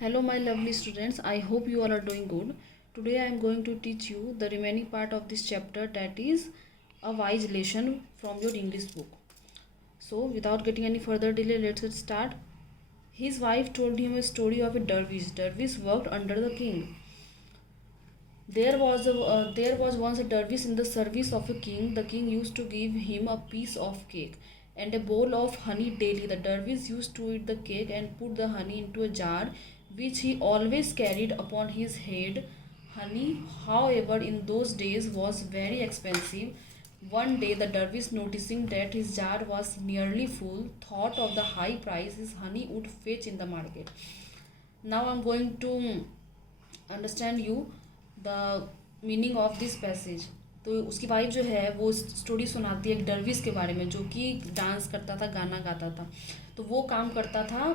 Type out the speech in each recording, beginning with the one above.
Hello, my lovely students. I hope you all are doing good. Today, I am going to teach you the remaining part of this chapter, that is a wise lesson from your English book. So, without getting any further delay, let's get start. His wife told him a story of a dervish. Dervish worked under the king. There was once a dervish in the service of a king. The king used to give him a piece of cake and a bowl of honey daily. The dervish used to eat the cake and put the honey into a jar, which he always carried upon his head. Honey, however, in those days was very expensive. One day, the dervish, noticing that his jar was nearly full, thought of the high price his honey would fetch in the market. Now, I am going to understand you the meaning of this passage. तो उसकी wife जो है वो story सुनाती है एक डरविश के बारे में, जो कि डांस करता था, गाना गाता था। तो वो काम करता था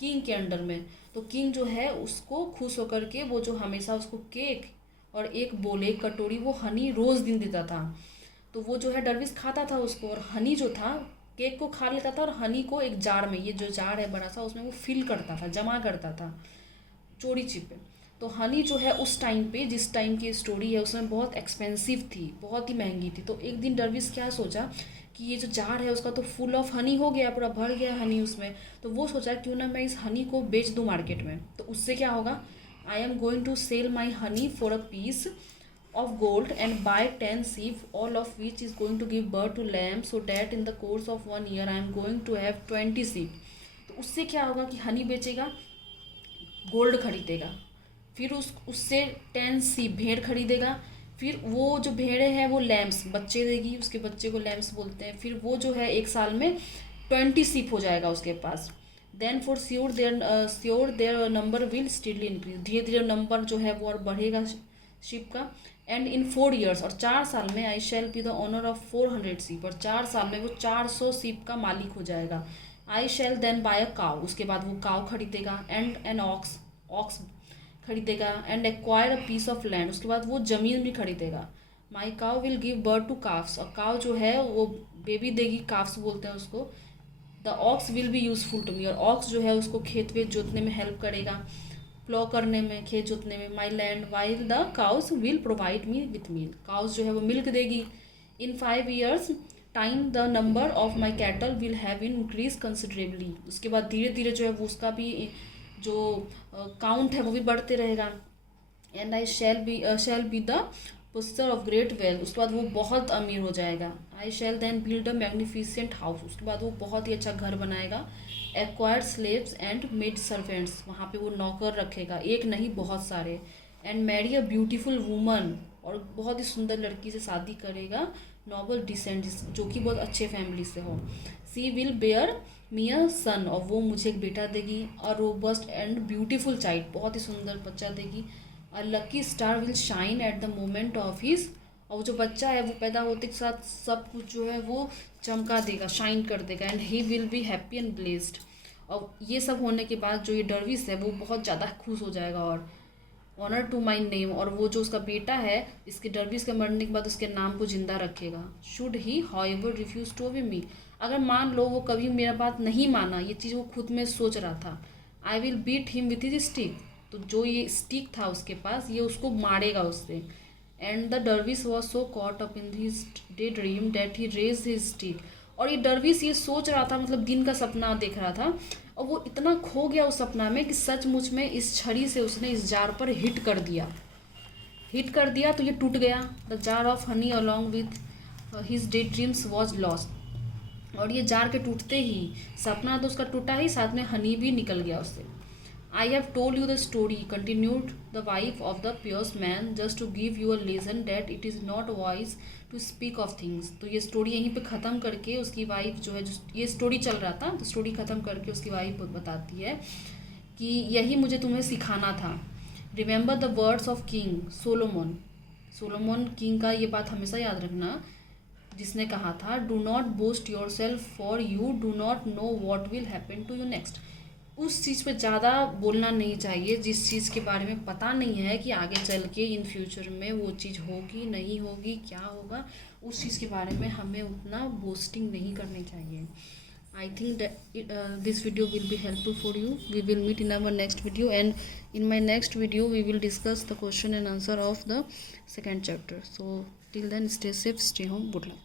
किंग के अंडर में। तो किंग जो है उसको खुश होकर के वो जो हमेशा उसको केक और एक बोले एक कटोरी वो हनी रोज़ दिन देता था। तो वो जो है डरविश खाता था उसको, और हनी जो था केक को खा लेता था और हनी को एक जार में, ये जो जार है बड़ा सा, उसमें वो फिल करता था, जमा करता था चोरी छिपे। तो हनी जो है उस टाइम पे, जिस टाइम की स्टोरी है, उसमें बहुत एक्सपेंसिव थी, बहुत ही महंगी थी। तो एक दिन डरविश क्या सोचा कि ये जो जार है उसका तो फुल ऑफ हनी हो गया, पूरा भर गया हनी उसमें। तो वो सोचा क्यों ना मैं इस हनी को बेच दूँ मार्केट में, तो उससे क्या होगा। I am going to sell my honey for a piece of gold and buy 10 sheep, all of which is going to give birth to lambs, so that in the course of 1 year I am going to have 20 sheep। तो उससे क्या होगा कि हनी बेचेगा, gold खरीदेगा, फिर उससे 10 sheep भेड़ खरीदेगा, फिर वो जो भेड़े हैं वो लैम्स बच्चे देगी, उसके बच्चे को लैम्स बोलते हैं। फिर वो जो है एक साल में 20 sheep हो जाएगा उसके पास। Then for sure their number will steadily increase, धीरे धीरे नंबर जो है वो और बढ़ेगा शिप का। एंड इन 4 years, और 4 साल में, I shall be the owner of 400 sheep, और 4 साल में वो 400 sheep का मालिक हो जाएगा। I shall then buy a cow, उसके बाद वो काउ खरीदेगा, एंड एन ऑक्स, ऑक्स खरीदेगा, and acquire a piece of land, उसके बाद वो ज़मीन भी खरीदेगा। My cow will give birth to calves, और काउ जो है वो बेबी देगी, काफ्स बोलते हैं उसको। The ox will be useful to me, और ऑक्स जो है उसको खेत वेत जोतने में हेल्प करेगा, प्लॉ करने में, खेत जोतने में। माई land while the cows will provide me with milk, cows जो है वो मिल्क देगी। इन 5 years time the number of my cattle will have increase considerably, उसके बाद धीरे धीरे जो है वो उसका भी जो काउंट है वो भी बढ़ते रहेगा। And I shall be the possessor of great wealth, उसके बाद वो बहुत अमीर हो जाएगा। I shall then build a magnificent house, उसके बाद वो बहुत ही अच्छा घर बनाएगा। Acquired slaves and maid servants, वहाँ पे वो नौकर रखेगा, एक नहीं बहुत सारे। And marry a beautiful woman, और बहुत ही सुंदर लड़की से शादी करेगा, नॉबल डिसेंट, जो कि बहुत अच्छे फैमिली से हो। सी विल बेयर मी अ सन, और वो मुझे एक बेटा देगी। A robust and beautiful child, बहुत ही सुंदर बच्चा देगी। अ lucky star will shine at the moment of his, और वो जो बच्चा है वो पैदा होते के साथ सब कुछ जो है वो चमका देगा, शाइन कर देगा। And he will be happy and blessed, और ये सब होने के बाद जो ये डरविश है वो बहुत ज़्यादा खुश हो जाएगा। और ऑनर टू माई नेम, और वो जो उसका बेटा है इसके डरविश के मरने के बाद उसके नाम को जिंदा रखेगा। Should he however refuse to obey me, अगर मान लो वो कभी मेरा बात नहीं माना, ये चीज़ वो खुद में सोच रहा था। I will beat him with his stick, तो जो ये स्टिक था उसके पास ये उसको मारेगा उससे। And the dervish was so caught up in his daydream that he raise his stick, और ये डरविश ये सोच रहा था, मतलब दिन का सपना देख रहा था, और वो इतना खो गया उस सपना में कि सचमुच में इस छड़ी से उसने इस जार पर हिट कर दिया। हिट कर दिया तो ये टूट गया। The jar of honey along with his day dreams was lost, और ये जार के टूटते ही, सपना तो उसका टूटा ही, साथ में हनी भी निकल गया उससे। I have told you the story, continued the wife of the pierce man, just to give you a lesson that it is not wise to speak of things. तो ये स्टोरी यहीं पे ख़त्म करके उसकी वाइफ जो है, जो ये स्टोरी चल रहा था, तो स्टोरी ख़त्म करके उसकी वाइफ बताती है कि यही मुझे तुम्हें सिखाना था। Remember the words of king Solomon, Solomon king का ये बात हमेशा याद रखना, जिसने कहा था, do not boast your self for you do not know what will happen to you next. उस चीज़ पे ज़्यादा बोलना नहीं चाहिए जिस चीज़ के बारे में पता नहीं है कि आगे चल के इन फ्यूचर में वो चीज़ होगी नहीं होगी, क्या होगा, उस चीज़ के बारे में हमें उतना बोस्टिंग नहीं करनी चाहिए। I think that this video will be helpful for you. We will meet in our next video, and in my next video we will discuss the question and answer of the second chapter. So till then, stay safe, stay home, good luck.